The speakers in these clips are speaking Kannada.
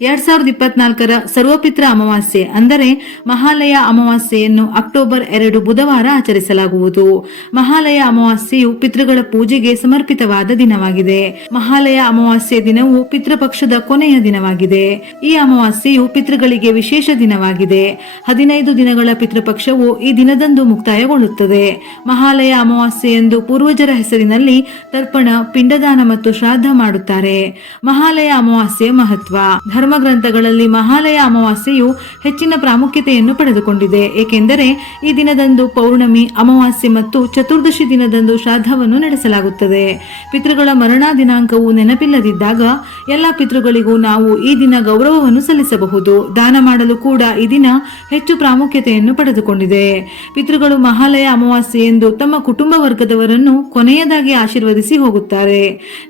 2024ರ ಸರ್ವಪಿತ್ರ ಅಮಾವಾಸ್ಯೆ ಅಂದರೆ ಮಹಾಲಯ ಅಮಾವಾಸ್ಯೆಯನ್ನು ಅಕ್ಟೋಬರ್ 2 ಬುಧವಾರ ಆಚರಿಸಲಾಗುವುದು. ಮಹಾಲಯ ಅಮಾವಾಸ್ಯೆಯು ಪಿತೃಗಳ ಪೂಜೆಗೆ ಸಮರ್ಪಿತವಾದ ದಿನವಾಗಿದೆ. ಮಹಾಲಯ ಅಮಾವಾಸ್ಯೆ ದಿನವು ಪಿತೃಪಕ್ಷದ ಕೊನೆಯ ದಿನವಾಗಿದೆ. ಈ ಅಮಾವಾಸ್ಯೆಯು ಪಿತೃಗಳಿಗೆ ವಿಶೇಷ ದಿನವಾಗಿದೆ. 15 ದಿನಗಳ ಪಿತೃಪಕ್ಷವು ಈ ದಿನದಂದು ಮುಕ್ತಾಯಗೊಳ್ಳುತ್ತದೆ. ಮಹಾಲಯ ಅಮಾವಾಸ್ಯೆಯಂದು ಪೂರ್ವಜರ ಹೆಸರಿನಲ್ಲಿ ತರ್ಪಣ, ಪಿಂಡದಾನ ಮತ್ತು ಶ್ರಾದ್ದ ಮಾಡುತ್ತಾರೆ. ಮಹಾಲಯ ಅಮಾವಾಸ್ಯೆ ಮಹತ್ವ. ಧರ್ಮಗ್ರಂಥಗಳಲ್ಲಿ ಮಹಾಲಯ ಅಮಾವಾಸ್ಯೆಯು ಹೆಚ್ಚಿನ ಪ್ರಾಮುಖ್ಯತೆಯನ್ನು ಪಡೆದುಕೊಂಡಿದೆ. ಏಕೆಂದರೆ ಈ ದಿನದಂದು ಪೌರ್ಣಮಿ, ಅಮಾವಾಸ್ಯೆ ಮತ್ತು ಚತುರ್ದಶಿ ದಿನದಂದು ಶ್ರಾದ್ದವನ್ನು ನಡೆಸಲಾಗುತ್ತದೆ. ಪಿತೃಗಳ ಮರಣಾ ದಿನಾಂಕವು ನೆನಪಿಲ್ಲದಿದ್ದಾಗ ಎಲ್ಲ ಪಿತೃಗಳಿಗೂ ನಾವು ಈ ದಿನ ಗೌರವವನ್ನು ಸಲ್ಲಿಸಬಹುದು. ದಾನ ಮಾಡಲು ಕೂಡ ಈ ದಿನ ಹೆಚ್ಚು ಪ್ರಾಮುಖ್ಯತೆಯನ್ನು ಪಡೆದುಕೊಂಡಿದೆ. ಪಿತೃಗಳು ಮಹಾಲಯ ಅಮಾವಾಸ್ಯೆಯೆಂದು ತಮ್ಮ ಕುಟುಂಬ ವರ್ಗದವರನ್ನು ಕೊನೆಯದಾಗಿ ಆಶೀರ್ವದಿಸಿ ಹೋಗುತ್ತಾರೆ.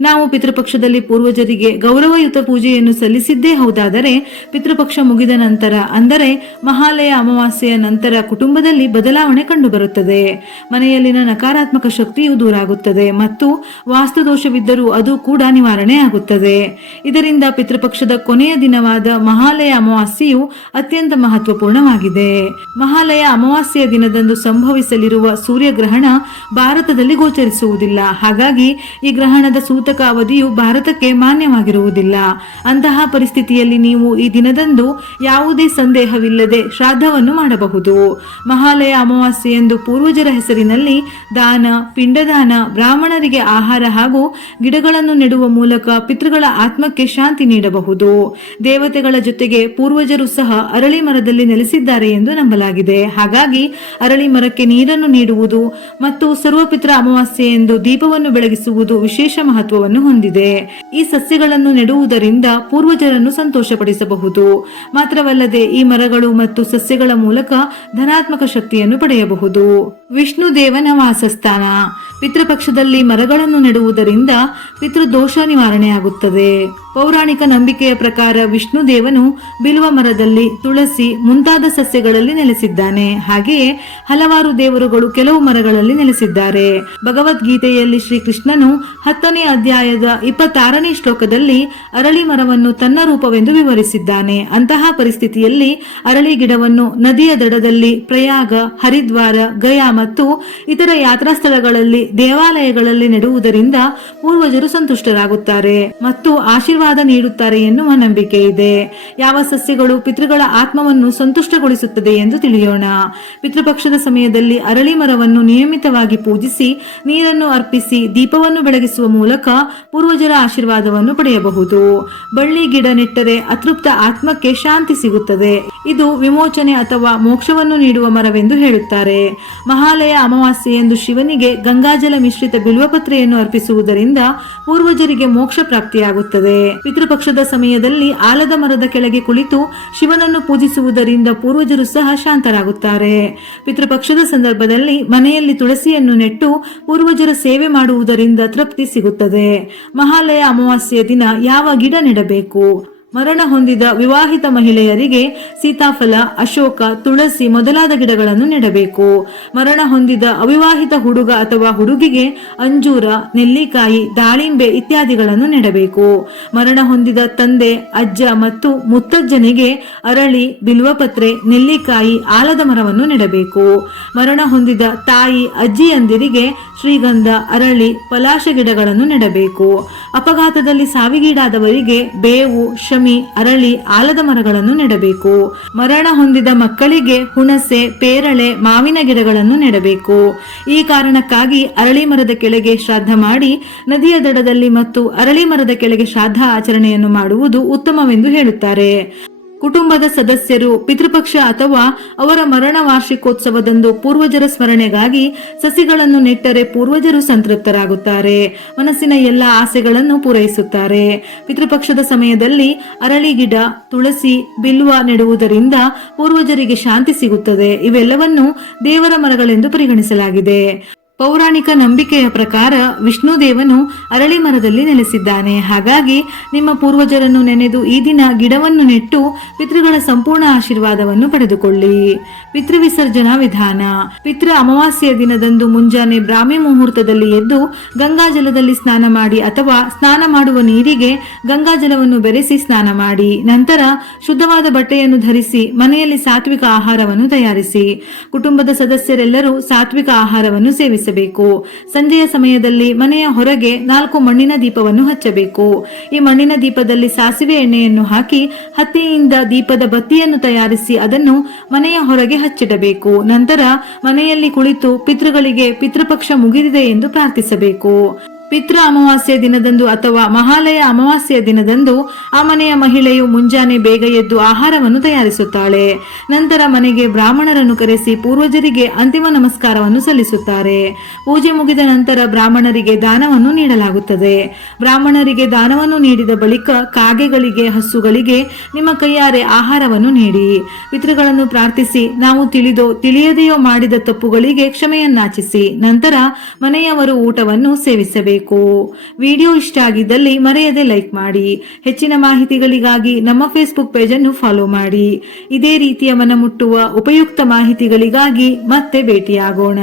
ನಾವು ಪಿತೃಪಕ್ಷದಲ್ಲಿ ಪೂರ್ವಜರಿಗೆ ಗೌರವಯುತ ಪೂಜೆಯನ್ನು ಸಲ್ಲಿಸಿದ್ದೇ ಹೌದಾದರೆ ಪಿತೃಪಕ್ಷ ಮುಗಿದ ನಂತರ ಅಂದರೆ ಮಹಾಲಯ ಅಮಾವಾಸ್ಯೆಯ ನಂತರ ಕುಟುಂಬದಲ್ಲಿ ಬದಲಾವಣೆ ಕಂಡುಬರುತ್ತದೆ. ಮನೆಯಲ್ಲಿನ ನಕಾರಾತ್ಮಕ ಶಕ್ತಿಯು ದೂರಾಗುತ್ತದೆ ಮತ್ತು ವಾಸ್ತುದೋಷವಿದ್ದರೂ ಅದು ಕೂಡ ನಿವಾರಣೆ ಆಗುತ್ತದೆ. ಇದರಿಂದ ಪಿತೃಪಕ್ಷದ ಕೊನೆಯ ದಿನವಾದ ಮಹಾಲಯ ಅಮಾವಾಸ್ಯೆಯು ಅತ್ಯಂತ ಮಹತ್ವಪೂರ್ಣವಾಗಿದೆ. ಮಹಾಲಯ ಅಮಾವಾಸ್ಯೆಯ ದಿನದಂದು ಸಂಭವಿಸಲಿರುವ ಸೂರ್ಯಗ್ರಹಣ ಭಾರತದಲ್ಲಿ ಗೋಚರಿಸುವುದಿಲ್ಲ. ಹಾಗಾಗಿ ಈ ಗ್ರಹಣದ ಸೂತಕ ಅವಧಿಯು ಭಾರತಕ್ಕೆ ಮಾನ್ಯವಾಗಿರುವುದಿಲ್ಲ. ಅಂತಹ ಪರಿಸ್ಥಿತಿಯಲ್ಲಿ ನೀವು ಈ ದಿನದಂದು ಯಾವುದೇ ಸಂದೇಹವಿಲ್ಲದೆ ಶ್ರಾದ್ದವನ್ನು ಮಾಡಬಹುದು. ಮಹಾಲಯ ಅಮಾವಾಸ್ಯೆಯಂದು ಪೂರ್ವಜರ ಹೆಸರಿನಲ್ಲಿ ದಾನ, ಪಿಂಡದಾನ, ಬ್ರಾಹ್ಮಣರಿಗೆ ಆಹಾರ ಹಾಗೂ ಗಿಡಗಳನ್ನು ನೆಡುವ ಮೂಲಕ ಪಿತೃಗಳ ಆತ್ಮಕ್ಕೆ ಶಾಂತಿ ನೀಡಬಹುದು. ದೇವತೆಗಳ ಜೊತೆಗೆ ಪೂರ್ವಜರು ಸಹ ಅರಳಿ ಮರದಲ್ಲಿ ನೆಲೆಸಿದ್ದಾರೆ ಎಂದು ನಂಬಲಾಗಿದೆ. ಹಾಗಾಗಿ ಅರಳಿ ಮರಕ್ಕೆ ನೀರನ್ನು ನೀಡುವುದು ಮತ್ತು ಸರ್ವಪಿತ್ರ ಅಮಾವಾಸ್ಯೆ ಎಂದು ದೀಪವನ್ನು ಬೆಳಗಿಸುವುದು ವಿಶೇಷ ಮಹತ್ವವನ್ನು ಹೊಂದಿದೆ. ಈ ಸಸ್ಯಗಳನ್ನು ನೆಡುವುದರಿಂದ ಪೂರ್ವಜರನ್ನು ಸಂತೋಷಪಡಿಸಬಹುದು. ಮಾತ್ರವಲ್ಲದೆ ಈ ಮರಗಳು ಮತ್ತು ಸಸ್ಯಗಳ ಮೂಲಕ ಧನಾತ್ಮಕ ಶಕ್ತಿಯನ್ನು ಪಡೆಯಬಹುದು. ವಿಷ್ಣು ದೇವನ ವಾಸಸ್ಥಾನ. ಪಿತೃಪಕ್ಷದಲ್ಲಿ ಮರಗಳನ್ನು ನೆಡುವುದರಿಂದ ಪಿತೃದೋಷ ನಿವಾರಣೆಯಾಗುತ್ತದೆ. ಪೌರಾಣಿಕ ನಂಬಿಕೆಯ ಪ್ರಕಾರ ವಿಷ್ಣು ದೇವನು ಬಿಲ್ವ ಮರದಲ್ಲಿ, ತುಳಸಿ ಮುಂತಾದ ಸಸ್ಯಗಳಲ್ಲಿ ನೆಲೆಸಿದ್ದಾನೆ. ಹಾಗೆಯೇ ಹಲವಾರು ದೇವರುಗಳು ಕೆಲವು ಮರಗಳಲ್ಲಿ ನೆಲೆಸಿದ್ದಾರೆ. ಭಗವದ್ಗೀತೆಯಲ್ಲಿ ಶ್ರೀಕೃಷ್ಣನು 10ನೇ ಅಧ್ಯಾಯದ 26ನೇ ಶ್ಲೋಕದಲ್ಲಿ ಅರಳಿ ಮರವನ್ನು ತನ್ನ ರೂಪವೆಂದು ವಿವರಿಸಿದ್ದಾನೆ. ಅಂತಹ ಪರಿಸ್ಥಿತಿಯಲ್ಲಿ ಅರಳಿ ಗಿಡವನ್ನು ನದಿಯ ದಡದಲ್ಲಿ, ಪ್ರಯಾಗ, ಹರಿದ್ವಾರ, ಗಯಾ ಮತ್ತು ಇತರ ಯಾತ್ರಾ ಸ್ಥಳಗಳಲ್ಲಿ, ದೇವಾಲಯಗಳಲ್ಲಿ ನೆಡುವುದರಿಂದ ಪೂರ್ವಜರು ಸಂತುಷ್ಟರಾಗುತ್ತಾರೆ ಮತ್ತು ಆಶೀರ್ವಾದ ನೀಡುತ್ತಾರೆ ಎನ್ನುವ ನಂಬಿಕೆ ಇದೆ. ಯಾವ ಸಸ್ಯಗಳು ಪಿತೃಗಳ ಆತ್ಮವನ್ನು ಸಂತುಷ್ಟಗೊಳಿಸುತ್ತದೆ ಎಂದು ತಿಳಿಯೋಣ. ಪಿತೃಪಕ್ಷದ ಸಮಯದಲ್ಲಿ ಅರಳಿ ಮರವನ್ನು ನಿಯಮಿತವಾಗಿ ಪೂಜಿಸಿ, ನೀರನ್ನು ಅರ್ಪಿಸಿ, ದೀಪವನ್ನು ಬೆಳಗಿಸುವ ಮೂಲಕ ಪೂರ್ವಜರ ಆಶೀರ್ವಾದವನ್ನು ಪಡೆಯಬಹುದು. ಬಳ್ಳಿ ಗಿಡ ನೆಟ್ಟರೆ ಅತೃಪ್ತ ಆತ್ಮಕ್ಕೆ ಶಾಂತಿ ಸಿಗುತ್ತದೆ. ಇದು ವಿಮೋಚನೆ ಅಥವಾ ಮೋಕ್ಷವನ್ನು ನೀಡುವ ಮರವೆಂದು ಹೇಳುತ್ತಾರೆ. ಮಹಾಲಯ ಅಮಾವಾಸ್ಯೆಯಂದು ಶಿವನಿಗೆ ಗಂಗಾಜಲ ಮಿಶ್ರಿತ ಬಿಲ್ವಪತ್ರೆಯನ್ನು ಅರ್ಪಿಸುವುದರಿಂದ ಪೂರ್ವಜರಿಗೆ ಮೋಕ್ಷ ಪ್ರಾಪ್ತಿಯಾಗುತ್ತದೆ. ಪಿತೃಪಕ್ಷದ ಸಮಯದಲ್ಲಿ ಆಲದ ಮರದ ಕೆಳಗೆ ಕುಳಿತು ಶಿವನನ್ನು ಪೂಜಿಸುವುದರಿಂದ ಪೂರ್ವಜರು ಸಹ ಶಾಂತರಾಗುತ್ತಾರೆ. ಪಿತೃಪಕ್ಷದ ಸಂದರ್ಭದಲ್ಲಿ ಮನೆಯಲ್ಲಿ ತುಳಸಿಯನ್ನು ನೆಟ್ಟು ಪೂರ್ವಜರ ಸೇವೆ ಮಾಡುವುದರಿಂದ ತೃಪ್ತಿ ಸಿಗುತ್ತದೆ. ಮಹಾಲಯ ಅಮಾವಾಸ್ಯೆಯ ದಿನ ಯಾವ ಗಿಡ ನೆಡಬೇಕು? ಮರಣ ಹೊಂದಿದ ವಿವಾಹಿತ ಮಹಿಳೆಯರಿಗೆ ಸೀತಾಫಲ, ಅಶೋಕ, ತುಳಸಿ ಮೊದಲಾದ ಗಿಡಗಳನ್ನು ನೆಡಬೇಕು. ಮರಣ ಹೊಂದಿದ ಅವಿವಾಹಿತ ಹುಡುಗ ಅಥವಾ ಹುಡುಗಿಗೆ ಅಂಜೂರ, ನೆಲ್ಲಿಕಾಯಿ, ದಾಳಿಂಬೆ ಇತ್ಯಾದಿಗಳನ್ನು ನೆಡಬೇಕು. ಮರಣ ಹೊಂದಿದ ತಂದೆ, ಅಜ್ಜ ಮತ್ತು ಮುತ್ತಜ್ಜನಿಗೆ ಅರಳಿ, ಬಿಲ್ವಪತ್ರೆ, ನೆಲ್ಲಿಕಾಯಿ, ಆಲದ ಮರವನ್ನು ನೆಡಬೇಕು. ಮರಣ ಹೊಂದಿದ ತಾಯಿ, ಅಜ್ಜಿಯಂದಿರಿಗೆ ಶ್ರೀಗಂಧ, ಅರಳಿ, ಪಲಾಶ ಗಿಡಗಳನ್ನು ನೆಡಬೇಕು. ಅಪಘಾತದಲ್ಲಿ ಸಾವಿಗೀಡಾದವರಿಗೆ ಬೇವು, ಶಮಿ, ಅರಳಿ, ಆಲದ ಮರಗಳನ್ನು ನೆಡಬೇಕು. ಮರಣ ಹೊಂದಿದ ಮಕ್ಕಳಿಗೆ ಹುಣಸೆ, ಪೇರಳೆ, ಮಾವಿನ ಗಿಡಗಳನ್ನು ನೆಡಬೇಕು. ಈ ಕಾರಣಕ್ಕಾಗಿ ಅರಳಿ ಮರದ ಕೆಳಗೆ ಶ್ರಾದ್ದ ಮಾಡಿ ನದಿಯ ದಡದಲ್ಲಿ ಮತ್ತು ಅರಳಿ ಮರದ ಕೆಳಗೆ ಶ್ರಾದ್ದ ಆಚರಣೆಯನ್ನು ಮಾಡುವುದು ಉತ್ತಮವೆಂದು ಹೇಳುತ್ತಾರೆ. ಕುಟುಂಬದ ಸದಸ್ಯರು ಪಿತೃಪಕ್ಷ ಅಥವಾ ಅವರ ಮರಣ ವಾರ್ಷಿಕೋತ್ಸವದಂದು ಪೂರ್ವಜರ ಸ್ಮರಣೆಗಾಗಿ ಸಸಿಗಳನ್ನು ನೆಟ್ಟರೆ ಪೂರ್ವಜರು ಸಂತೃಪ್ತರಾಗುತ್ತಾರೆ. ಮನಸ್ಸಿನ ಎಲ್ಲ ಆಸೆಗಳನ್ನು ಪೂರೈಸುತ್ತಾರೆ. ಪಿತೃಪಕ್ಷದ ಸಮಯದಲ್ಲಿ ಅರಳಿ ಗಿಡ, ತುಳಸಿ, ಬಿಲ್ವ ನೆಡುವುದರಿಂದ ಪೂರ್ವಜರಿಗೆ ಶಾಂತಿ ಸಿಗುತ್ತದೆ. ಇವೆಲ್ಲವನ್ನು ದೇವರ ಮರಗಳೆಂದು ಪರಿಗಣಿಸಲಾಗಿದೆ. ಪೌರಾಣಿಕ ನಂಬಿಕೆಯ ಪ್ರಕಾರ ವಿಷ್ಣು ದೇವನು ಅರಳಿ ಮರದಲ್ಲಿ ನೆಲೆಸಿದ್ದಾನೆ. ಹಾಗಾಗಿ ನಿಮ್ಮ ಪೂರ್ವಜರನ್ನು ನೆನೆದು ಈ ದಿನ ಗಿಡವನ್ನು ನೆಟ್ಟು ಪಿತೃಗಳ ಸಂಪೂರ್ಣ ಆಶೀರ್ವಾದವನ್ನು ಪಡೆದುಕೊಳ್ಳಿ. ಪಿತೃವಿಸರ್ಜನಾ ವಿಧಾನ. ಪಿತೃ ಅಮಾವಾಸ್ಯೆಯ ದಿನದಂದು ಮುಂಜಾನೆ ಬ್ರಾಹ್ಮಿ ಮುಹೂರ್ತದಲ್ಲಿ ಎದ್ದು ಗಂಗಾಜಲದಲ್ಲಿ ಸ್ನಾನ ಮಾಡಿ ಅಥವಾ ಸ್ನಾನ ಮಾಡುವ ನೀರಿಗೆ ಗಂಗಾಜಲವನ್ನು ಬೆರೆಸಿ ಸ್ನಾನ ಮಾಡಿ. ನಂತರ ಶುದ್ಧವಾದ ಬಟ್ಟೆಯನ್ನು ಧರಿಸಿ ಮನೆಯಲ್ಲಿ ಸಾತ್ವಿಕ ಆಹಾರವನ್ನು ತಯಾರಿಸಿ. ಕುಟುಂಬದ ಸದಸ್ಯರೆಲ್ಲರೂ ಸಾತ್ವಿಕ ಆಹಾರವನ್ನು ಸೇವಿಸಿ. ಸಂಜೆಯ ಸಮಯದಲ್ಲಿ ಮನೆಯ ಹೊರಗೆ 4 ಮಣ್ಣಿನ ದೀಪವನ್ನು ಹಚ್ಚಬೇಕು. ಈ ಮಣ್ಣಿನ ದೀಪದಲ್ಲಿ ಸಾಸಿವೆ ಎಣ್ಣೆಯನ್ನು ಹಾಕಿ ಹತ್ತಿಯಿಂದ ದೀಪದ ಬತ್ತಿಯನ್ನು ತಯಾರಿಸಿ ಅದನ್ನು ಮನೆಯ ಹೊರಗೆ ಹಚ್ಚಿಡಬೇಕು. ನಂತರ ಮನೆಯಲ್ಲಿ ಕುಳಿತು ಪಿತೃಗಳಿಗೆ ಪಿತೃಪಕ್ಷ ಮುಗಿದಿದೆ ಎಂದು ಪ್ರಾರ್ಥಿಸಬೇಕು. ಪಿತೃ ಅಮಾವಾಸ್ಯೆ ದಿನದಂದು ಅಥವಾ ಮಹಾಲಯ ಅಮಾವಾಸ್ಯೆಯ ದಿನದಂದು ಆ ಮನೆಯ ಮಹಿಳೆಯು ಮುಂಜಾನೆ ಬೇಗ ಎದ್ದು ಆಹಾರವನ್ನು ತಯಾರಿಸುತ್ತಾಳೆ. ನಂತರ ಮನೆಗೆ ಬ್ರಾಹ್ಮಣರನ್ನು ಕರೆಸಿ ಪೂರ್ವಜರಿಗೆ ಅಂತಿಮ ನಮಸ್ಕಾರವನ್ನು ಸಲ್ಲಿಸುತ್ತಾರೆ. ಪೂಜೆ ಮುಗಿದ ನಂತರ ಬ್ರಾಹ್ಮಣರಿಗೆ ದಾನವನ್ನು ನೀಡಲಾಗುತ್ತದೆ. ಬ್ರಾಹ್ಮಣರಿಗೆ ದಾನವನ್ನು ನೀಡಿದ ಬಳಿಕ ಕಾಗೆಗಳಿಗೆ, ಹಸುಗಳಿಗೆ ನಿಮ್ಮ ಕೈಯಾರೆ ಆಹಾರವನ್ನು ನೀಡಿ. ಪಿತೃಗಳನ್ನು ಪ್ರಾರ್ಥಿಸಿ ನಾವು ತಿಳಿದೋ ತಿಳಿಯದೆಯೋ ಮಾಡಿದ ತಪ್ಪುಗಳಿಗೆ ಕ್ಷಮೆಯನ್ನಾಚಿಸಿ ನಂತರ ಮನೆಯವರು ಊಟವನ್ನು ಸೇವಿಸಬೇಕು. ವಿಡಿಯೋ ಇಷ್ಟ ಆಗಿದ್ದಲ್ಲಿ ಮರೆಯದೆ ಲೈಕ್ ಮಾಡಿ. ಹೆಚ್ಚಿನ ಮಾಹಿತಿಗಳಿಗಾಗಿ ನಮ್ಮ ಫೇಸ್ಬುಕ್ ಪೇಜ್ ಅನ್ನು ಫಾಲೋ ಮಾಡಿ. ಇದೇ ರೀತಿಯ ಮನಮುಟ್ಟುವ ಉಪಯುಕ್ತ ಮಾಹಿತಿಗಳಿಗಾಗಿ ಮತ್ತೆ ಭೇಟಿಯಾಗೋಣ.